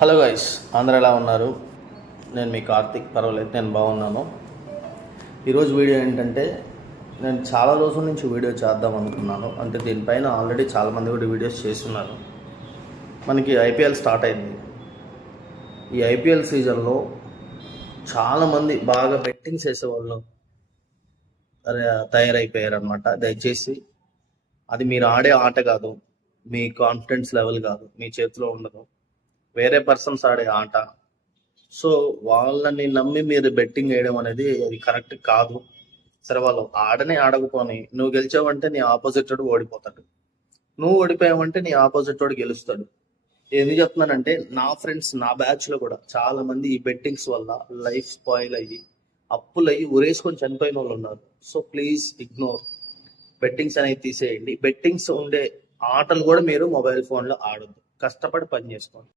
Hello guys అందరు ఎలా ఉన్నారు? నేను మీ కార్తిక్ పర్వాలేదు నేను బాగున్నాను. ఈరోజు వీడియో ఏంటంటే నేను చాలా రోజుల నుంచి వీడియో చేద్దాం అనుకున్నాను. అంటే దీనిపైన ఆల్రెడీ చాలామంది కూడా వీడియోస్ చేస్తున్నారు. మనకి ఐపీఎల్ స్టార్ట్ అయింది. ఈ ఐపీఎల్ సీజన్లో చాలామంది బాగా బెట్టింగ్స్ వేసేవాళ్ళు అరే తయారైపోయారు అనమాట దయచేసి అది మీరు ఆడే ఆట కాదు. మీ కాన్ఫిడెన్స్ లెవెల్ కాదు. మీ చేతిలో ఉండదు. వేరే పర్సన్స్ ఆడే ఆట. సో వాళ్ళని నమ్మి మీరు బెట్టింగ్ వేయడం అనేది అది కరెక్ట్ కాదు. సరే వాళ్ళు ఆడనే ఆడకపోని నువ్వు గెలిచావంటే నీ ఆపోజిట్ వాడు ఓడిపోతాడు. నువ్వు ఓడిపోయావంటే నీ ఆపోజిట్ వాడు గెలుస్తాడు. ఎందుకు చెప్తున్నానంటే నా ఫ్రెండ్స్ నా బ్యాచ్లో కూడా చాలా మంది ఈ బెట్టింగ్స్ వల్ల లైఫ్ స్పాయిల్ అయ్యి అప్పులు అయ్యి ఉరేసుకొని చనిపోయిన వాళ్ళు ఉన్నారు. సో ప్లీజ్ ఇగ్నోర్ బెట్టింగ్స్ అనేవి తీసేయండి. బెట్టింగ్స్ ఉండే ఆటలు కూడా మీరు మొబైల్ ఫోన్లో ఆడొద్దు. కష్టపడి పని చేసుకోండి.